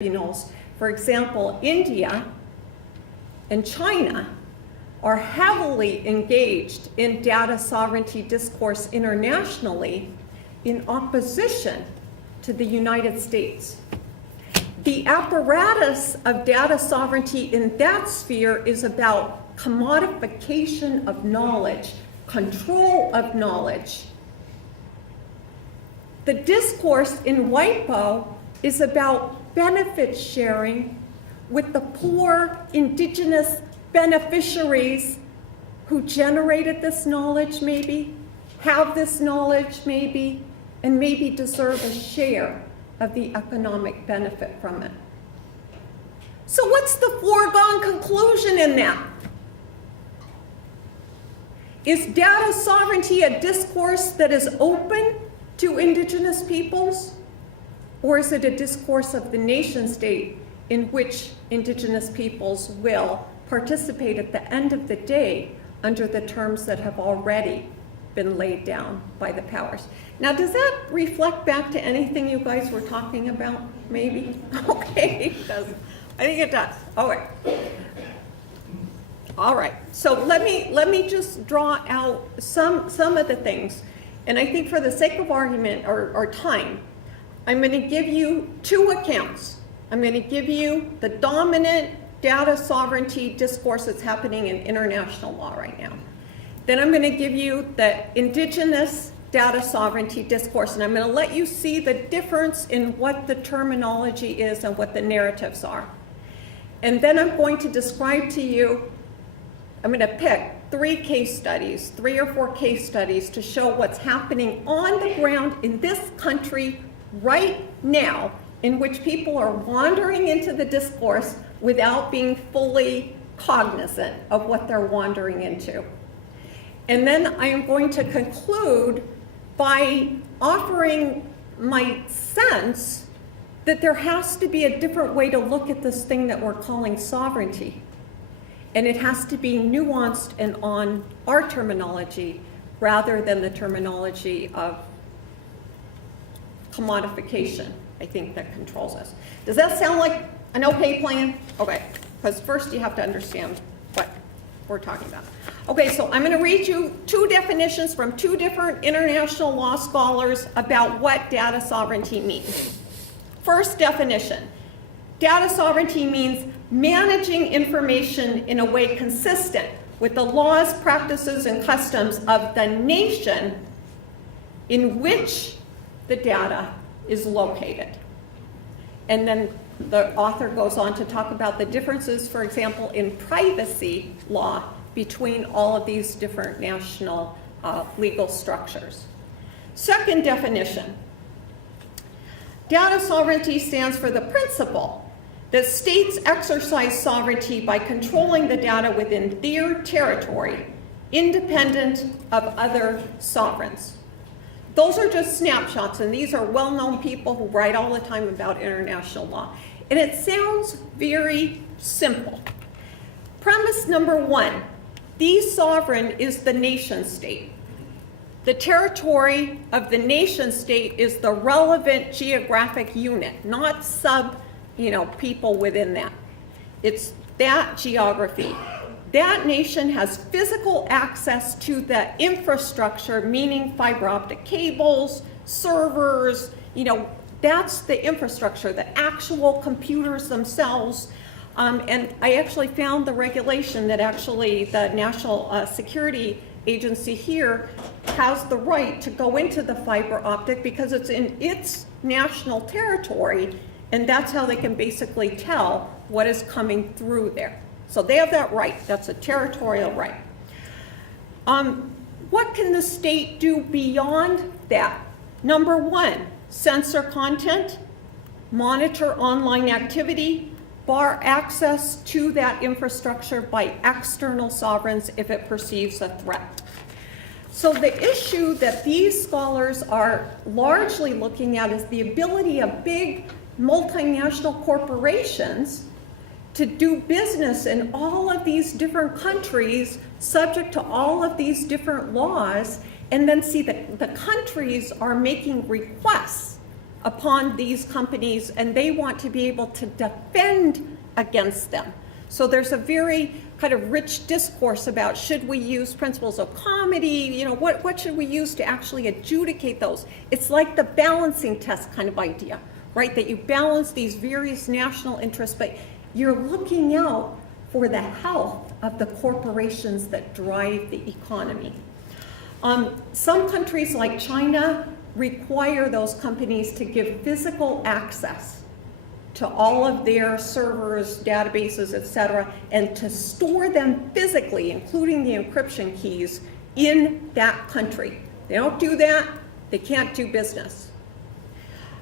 tribunals. For example, India and China are heavily engaged in data sovereignty discourse internationally in opposition to the United States. The apparatus of data sovereignty in that sphere is about commodification of knowledge, control of knowledge. The discourse in WIPO is about benefit sharing with the poor indigenous beneficiaries who generated this knowledge maybe, have this knowledge maybe, and maybe deserve a share of the economic benefit from it. So what's the foregone conclusion in that? Is data sovereignty a discourse that is open to indigenous peoples? Or is it a discourse of the nation state in which indigenous peoples will participate at the end of the day under the terms that have already been laid down by the powers? Now, does that reflect back to anything you guys were talking about, maybe? Okay, it does. I think it does. All right, so let me just draw out some of the things. And I think for the sake of argument or time, I'm going to give you two accounts. I'm going to give you the dominant data sovereignty discourse that's happening in international law right now. Then I'm going to give you the indigenous data sovereignty discourse, and I'm going to let you see the difference in what the terminology is and what the narratives are. And then I'm going to describe to you, I'm going to pick three or four case studies to show what's happening on the ground in this country right now, in which people are wandering into the discourse without being fully cognizant of what they're wandering into. And then I am going to conclude by offering my sense that there has to be a different way to look at this thing that we're calling sovereignty. And it has to be nuanced and on our terminology rather than the terminology of commodification, I think, that controls us. Does that sound like an okay plan? Okay, because first you have to understand what we're talking about. Okay, so I'm going to read you two definitions from two different international law scholars about what data sovereignty means. First definition, data sovereignty means managing information in a way consistent with the laws, practices, and customs of the nation in which the data is located. And then the author goes on to talk about the differences, for example, in privacy law between all of these different national legal structures. Second definition, data sovereignty stands for the principle that states exercise sovereignty by controlling the data within their territory, independent of other sovereigns. Those are just snapshots, and these are well-known people who write all the time about international law. And it sounds very simple. Premise number one, the sovereign is the nation state. The territory of the nation state is the relevant geographic unit, not people within that. It's that geography. That nation has physical access to the infrastructure, meaning fiber optic cables, servers, that's the infrastructure, the actual computers themselves. And I actually found the regulation that actually the National Security Agency here has the right to go into the fiber optic because it's in its national territory, and that's how they can basically tell what is coming through there. So they have that right. That's a territorial right. What can the state do beyond that? Number one, censor content, monitor online activity, bar access to that infrastructure by external sovereigns if it perceives a threat. So the issue that these scholars are largely looking at is the ability of big multinational corporations to do business in all of these different countries, subject to all of these different laws, and then see that the countries are making requests upon these companies, and they want to be able to defend against them. So there's a very kind of rich discourse about, should we use principles of comity, what should we use to actually adjudicate those? It's like the balancing test kind of idea, right? That you balance these various national interests, but you're looking out for the health of the corporations that drive the economy. Some countries like China require those companies to give physical access to all of their servers, databases, etc., and to store them physically, including the encryption keys, in that country. They don't do that, they can't do business.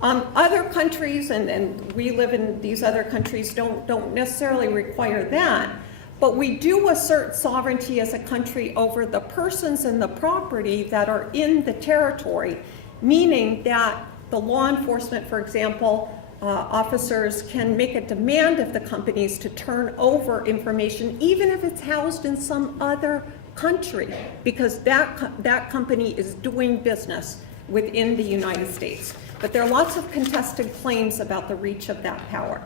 Other countries, and we live in these other countries, don't necessarily require that, but we do assert sovereignty as a country over the persons and the property that are in the territory, meaning that the law enforcement, for example, officers can make a demand of the companies to turn over information, even if it's housed in some other country, because that company is doing business within the United States. But there are lots of contested claims about the reach of that power.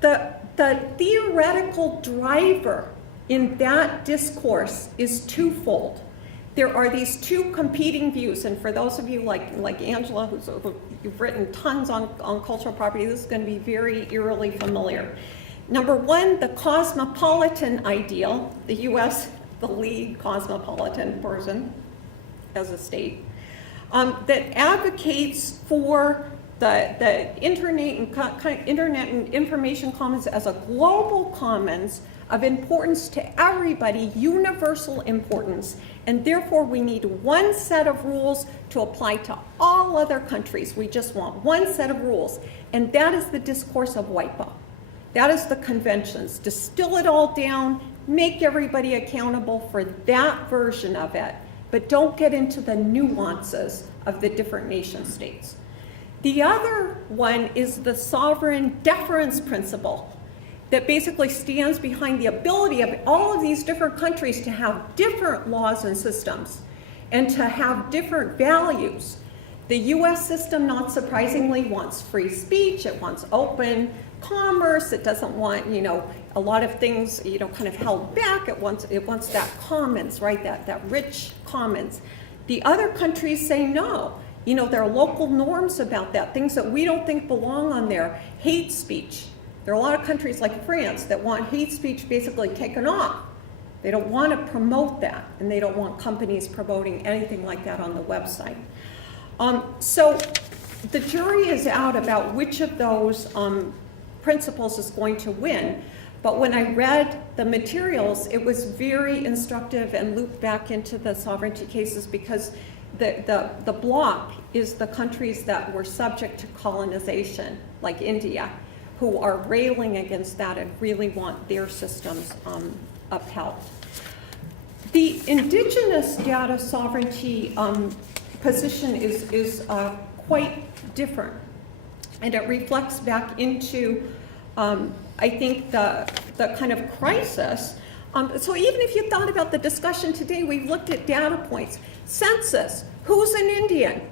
The theoretical driver in that discourse is twofold. There are these two competing views, and for those of you like Angela, you've written tons on cultural property, this is going to be very eerily familiar. Number one, the cosmopolitan ideal, the US, the lead cosmopolitan person as a state, that advocates for the internet and information commons as a global commons of importance to everybody, universal importance, and therefore we need one set of rules to apply to all other countries. We just want one set of rules, and that is the discourse of WIPO. That is the conventions. Distill it all down, make everybody accountable for that version of it, but don't get into the nuances of the different nation states. The other one is the sovereign deference principle that basically stands behind the ability of all of these different countries to have different laws and systems and to have different values. The US system, not surprisingly, wants free speech, it wants open commerce, it doesn't want, a lot of things, kind of held back, it wants that commons, right, that rich commons. The other countries say no. There are local norms about that, things that we don't think belong on there. Hate speech. There are a lot of countries like France that want hate speech basically taken off. They don't want to promote that, and they don't want companies promoting anything like that on the website. So the jury is out about which of those principles is going to win. But when I read the materials, it was very instructive and looped back into the sovereignty cases, because the block is the countries that were subject to colonization, like India, who are railing against that and really want their systems upheld. The indigenous data sovereignty position is quite different, and it reflects back into, I think, the kind of crisis. So even if you thought about the discussion today, we've looked at data points. Census, who's an Indian?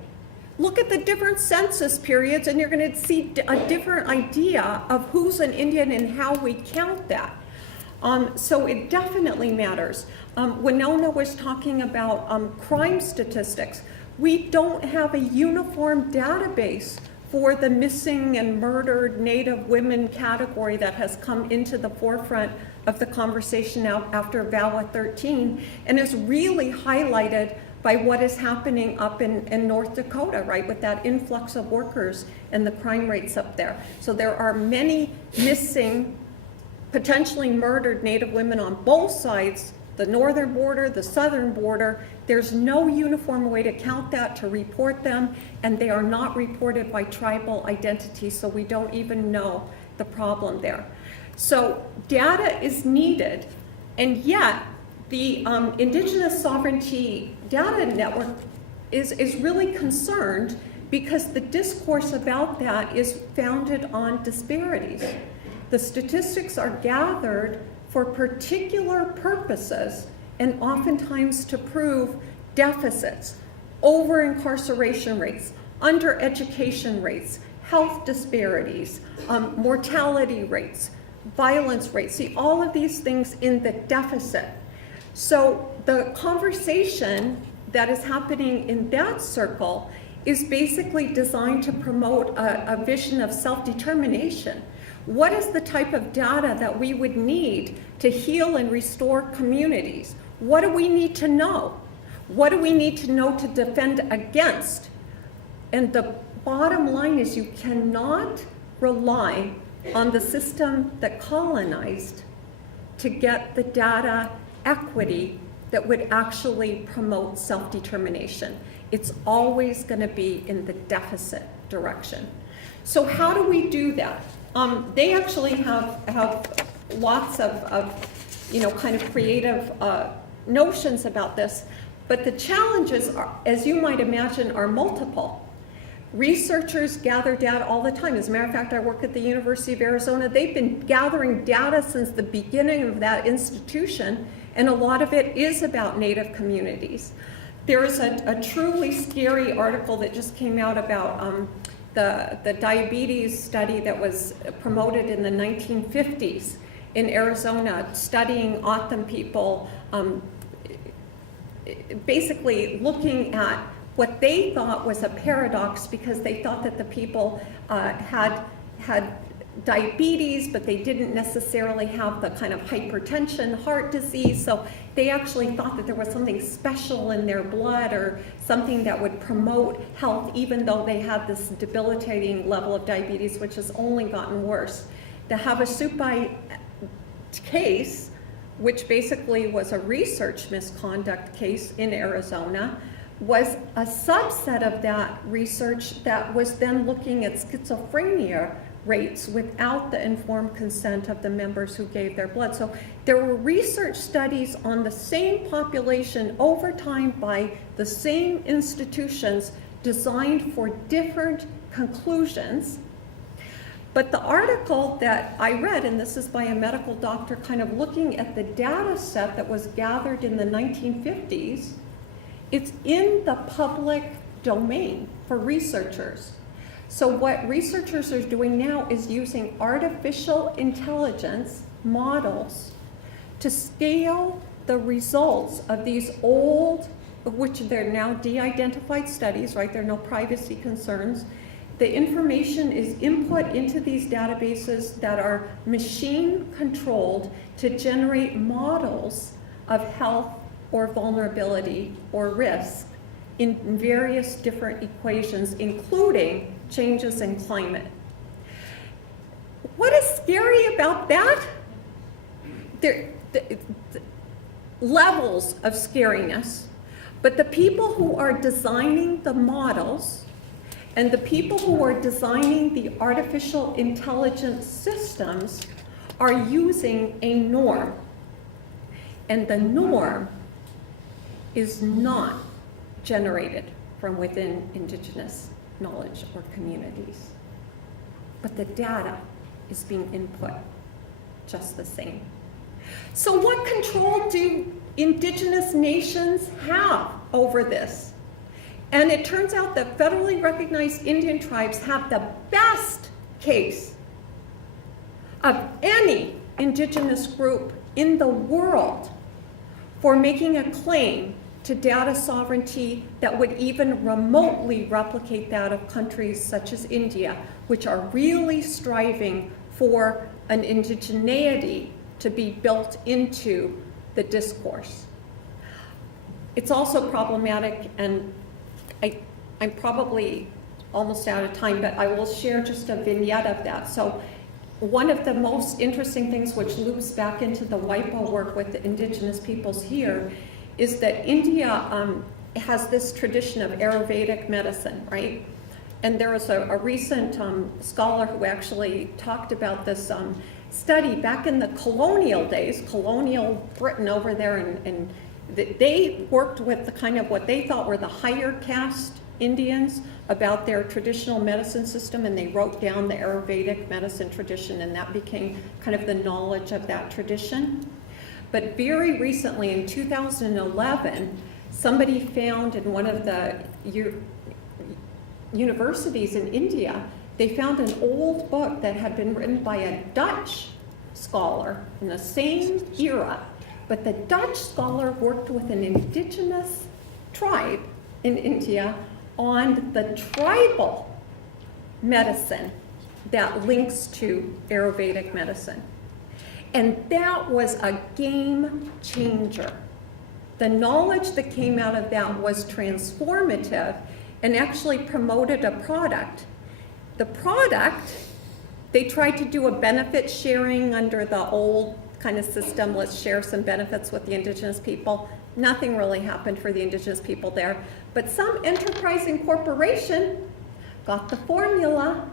Look at the different census periods and you're going to see a different idea of who's an Indian and how we count that. So it definitely matters. Winona was talking about crime statistics. We don't have a uniform database for the missing and murdered Native women category that has come into the forefront of the conversation now after VAWA 13, and is really highlighted by what is happening up in North Dakota, right, with that influx of workers and the crime rates up there. So there are many missing, potentially murdered Native women on both sides, the northern border, the southern border. There's no uniform way to count that, to report them, and they are not reported by tribal identity, so we don't even know the problem there. So data is needed, and yet the Indigenous Sovereignty Data Network is really concerned because the discourse about that is founded on disparities. The statistics are gathered for particular purposes and oftentimes to prove deficits. over-incarceration rates, under-education rates, health disparities, mortality rates, violence rates. See, all of these things in the deficit. So the conversation that is happening in that circle is basically designed to promote a vision of self-determination. What is the type of data that we would need to heal and restore communities? What do we need to know? What do we need to know to defend against? And the bottom line is you cannot rely on the system that colonized to get the data equity that would actually promote self-determination. It's always going to be in the deficit direction. So how do we do that? They actually have lots of kind of creative notions about this, but the challenges, as you might imagine, are multiple. Researchers gather data all the time. As a matter of fact, I work at the University of Arizona. They've been gathering data since the beginning of that institution, and a lot of it is about Native communities. There is a truly scary article that just came out about the diabetes study that was promoted in the 1950s in Arizona, studying O'odham people, basically looking at what they thought was a paradox, because they thought that the people had diabetes, but they didn't necessarily have the kind of hypertension, heart disease. So they actually thought that there was something special in their blood or something that would promote health, even though they had this debilitating level of diabetes, which has only gotten worse. The Havasupai case, which basically was a research misconduct case in Arizona, was a subset of that research that was then looking at schizophrenia rates without the informed consent of the members who gave their blood. So there were research studies on the same population over time by the same institutions designed for different conclusions. But the article that I read, and this is by a medical doctor kind of looking at the data set that was gathered in the 1950s, it's in the public domain for researchers. So what researchers are doing now is using artificial intelligence models to scale the results of these old, which they're now de-identified studies, right? There are no privacy concerns. The information is input into these databases that are machine controlled to generate models of health or vulnerability or risk in various different equations, including changes in climate. What is scary about that? The levels of scariness, but the people who are designing the models and the people who are designing the artificial intelligence systems are using a norm. And the norm is not generated from within indigenous knowledge or communities. But the data is being input just the same. So what control do indigenous nations have over this? And it turns out that federally recognized Indian tribes have the best case of any indigenous group in the world for making a claim to data sovereignty that would even remotely replicate that of countries such as India, which are really striving for an indigeneity to be built into the discourse. It's also problematic, and I'm probably almost out of time, but I will share just a vignette of that. So one of the most interesting things, which loops back into the WIPO work with the indigenous peoples here, is that India has this tradition of Ayurvedic medicine, right? And there was a recent scholar who actually talked about this study back in the colonial days, colonial Britain over there, and they worked with the kind of what they thought were the higher caste Indians about their traditional medicine system, and they wrote down the Ayurvedic medicine tradition, and that became kind of the knowledge of that tradition. But very recently, in 2011, somebody found in one of the universities in India, they found an old book that had been written by a Dutch scholar in the same era, but the Dutch scholar worked with an indigenous tribe in India on the tribal medicine that links to Ayurvedic medicine. And that was a game changer. The knowledge that came out of that was transformative and actually promoted a product. The product, they tried to do a benefit sharing under the old kind of system, let's share some benefits with the indigenous people. Nothing really happened for the indigenous people there. But some enterprising corporation got the formula